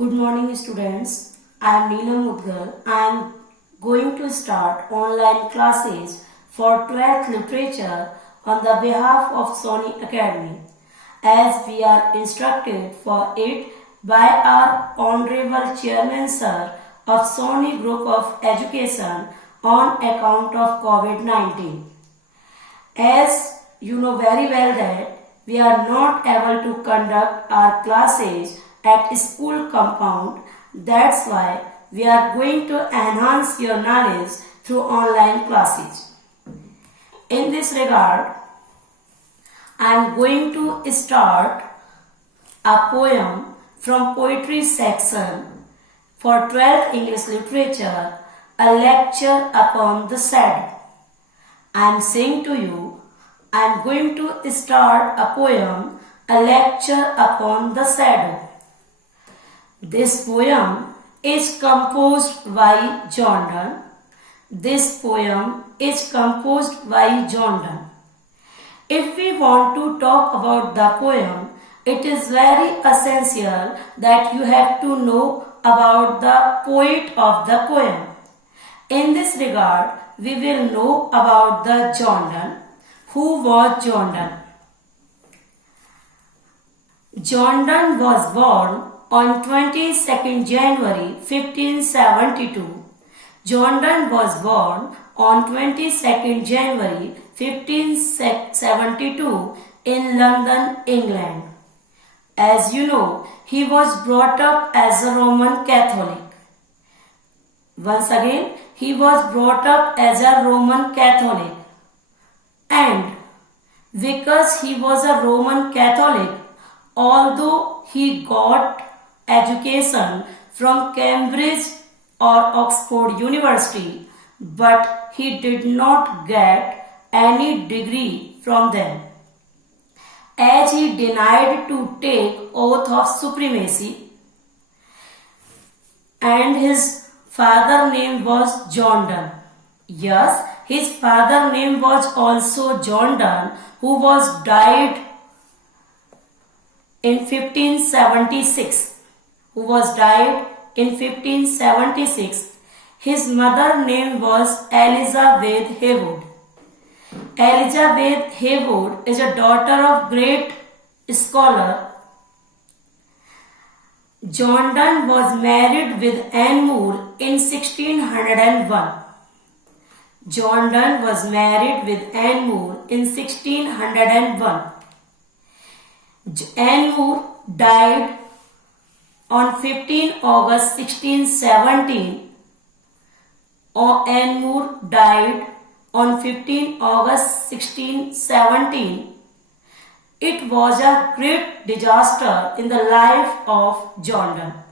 Good morning students. I am Neelam Mudgal. I am going to start online classes for 12th literature on the behalf of Sony Academy as we are instructed for it by our Honorable Chairman Sir of Sony Group of Education on account of COVID-19. As you know very well that we are not able to conduct our classes at school compound. That's why we are going to enhance your knowledge through online classes. In this regard, I am going to start a poem from poetry section for 12th English literature, a lecture upon the sad. I am saying to you, I am going to start a poem, a lecture upon the shadow. This poem is composed by John Donne. This poem is composed by John Donne. If we want to talk about the poem, it is very essential that you have to know about the poet of the poem. In this regard, we will know about the John Donne. Who was John Donne? John Donne was born on 22nd January 1572. John Donne was born on 22nd January 1572 in London, England. As you know, he was brought up as a Roman Catholic. Once again, he was brought up as a Roman Catholic. And because he was a Roman Catholic, although he got education from Cambridge or Oxford University, but he did not get any degree from them, as he denied to take oath of supremacy, and his father name was John Donne. Yes, his father name was also John Donne, who was died in 1576. His mother name was Elizabeth Heywood. Elizabeth Heywood is a daughter of great scholar. John Donne was married with Anne Moore in 1601. John Donne was married with Anne Moore in 1601. Anne Moore died on 15 August 1617. Anne Moore died on 15 August 1617. It was a great disaster in the life of John Donne.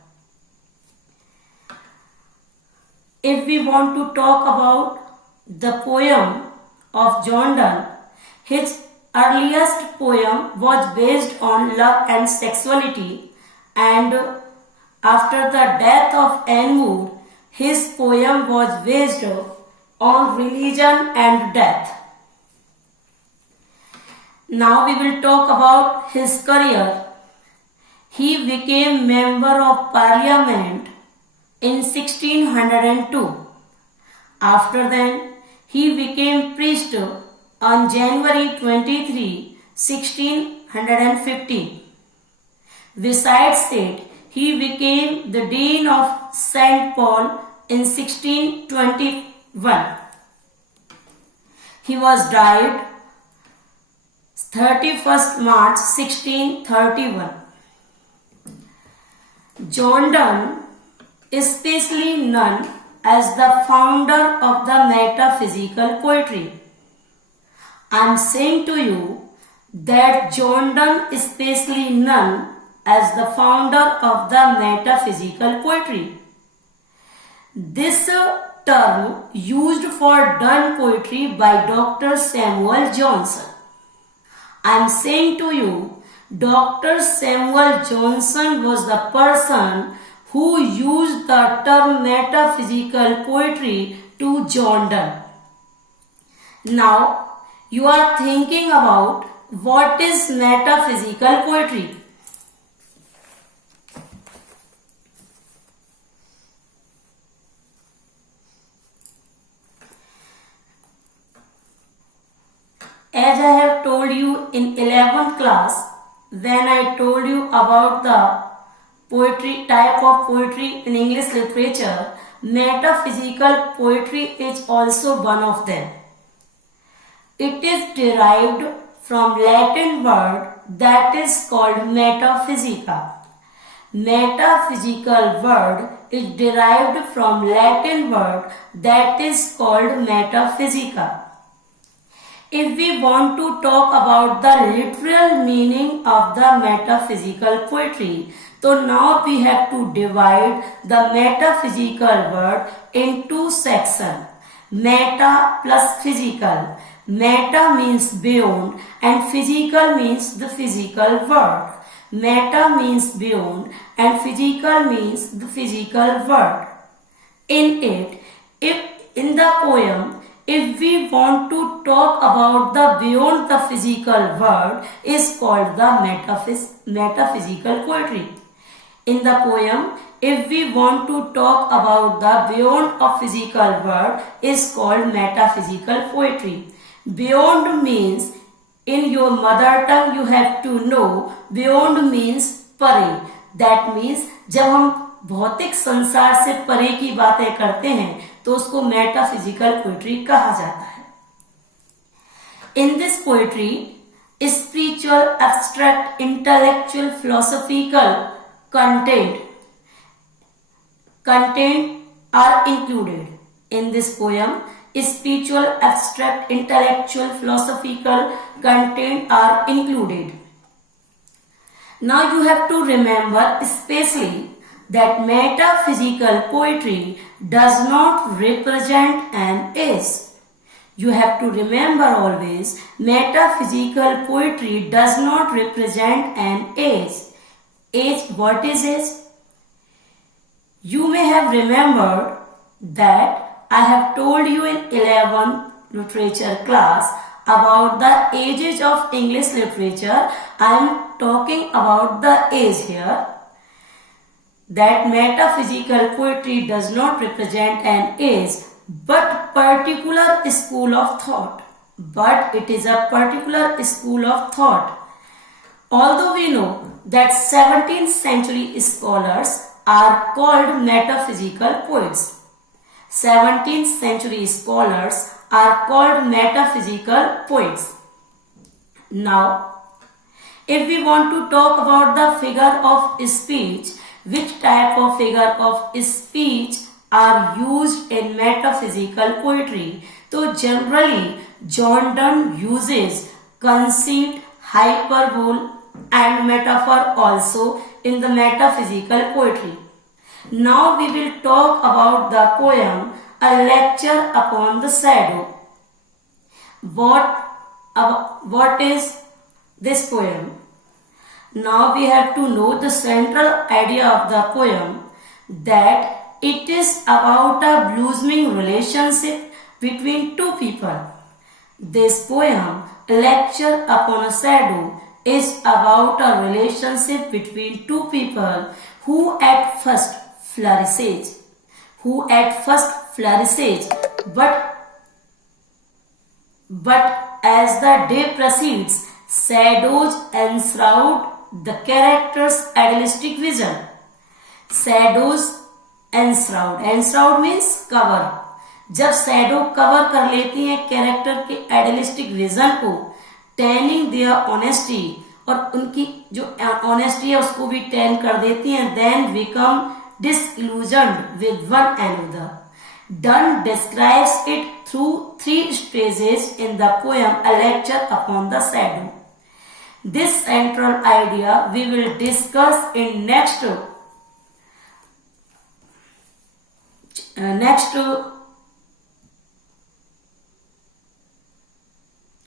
If we want to talk about the poem of John Donne, his earliest poem was based on love and sexuality, and after the death of Anne Moore, his poem was based on religion and death. Now we will talk about his career. He became member of parliament in 1602. After then, he became priest on January 23, 1615. Besides it, he became the Dean of St. Paul in 1621. He was died 31st March 1631. John Donne is especially known as the founder of the metaphysical poetry. I am saying to you that John Donne is especially known as the founder of the metaphysical poetry. This term used for Donne poetry by Dr. Samuel Johnson. I am saying to you, Dr. Samuel Johnson was the person who used the term metaphysical poetry to John Donne. Now, you are thinking about what is metaphysical poetry. in 11th class when I told you about the poetry type of poetry in English literature, metaphysical poetry is also one of them. It is derived from Latin word that is called metaphysica. Metaphysical word is derived from Latin word that is called metaphysica. If we want to talk about the literal meaning of the metaphysical poetry, so now we have to divide the metaphysical word in two sections. Meta plus physical. Meta means beyond and physical means the physical world. Meta means beyond and physical means the physical world. In it, in the poem, if we want to talk about the beyond the physical world, is called the metaphysical poetry. In the poem, if we want to talk about the beyond of physical world, is called metaphysical poetry. Beyond means, in your mother tongue you have to know, beyond means परे. That means जब हम भौतिक संसार से परे की बातें करते हैं तो उसको मेटाफिजिकल पोएट्री कहा जाता है. In this poetry, spiritual, abstract, intellectual, philosophical content are included. In this poem, spiritual, abstract, intellectual, philosophical content are included. Now you have to remember especially that metaphysical poetry does not represent an age. You have to remember always, metaphysical poetry does not represent an age. Age, what is age? You may have remembered that I have told you in 11th literature class about the ages of English literature. I am talking about the age here. That metaphysical poetry does not represent an age, but particular school of thought. But it is a particular school of thought. Although we know that 17th century scholars are called metaphysical poets. 17th century scholars are called metaphysical poets. Now, if we want to talk about the figure of speech, which type of figure of speech are used in metaphysical poetry? So generally, John Donne uses conceit, hyperbole and metaphor also in the metaphysical poetry. Now we will talk about the poem A Lecture Upon the Shadow. What is this poem? Now we have to know the central idea of the poem, that it is about a blossoming relationship between two people. This poem, A Lecture Upon a Shadow, is about a relationship between two people who at first flourishes, but as the day proceeds, shadows enshroud the character's idealistic vision. Shadows enshroud means cover. जब shadow cover कर लेती हैं character के idealistic vision को, tanning there honesty, और उनकी जो honesty है उसको भी टैन कर देती हैं, then become disillusioned with one another. Donne describes it through 3 stages in the poem A Lecture Upon the Shadow. This central idea we will discuss in next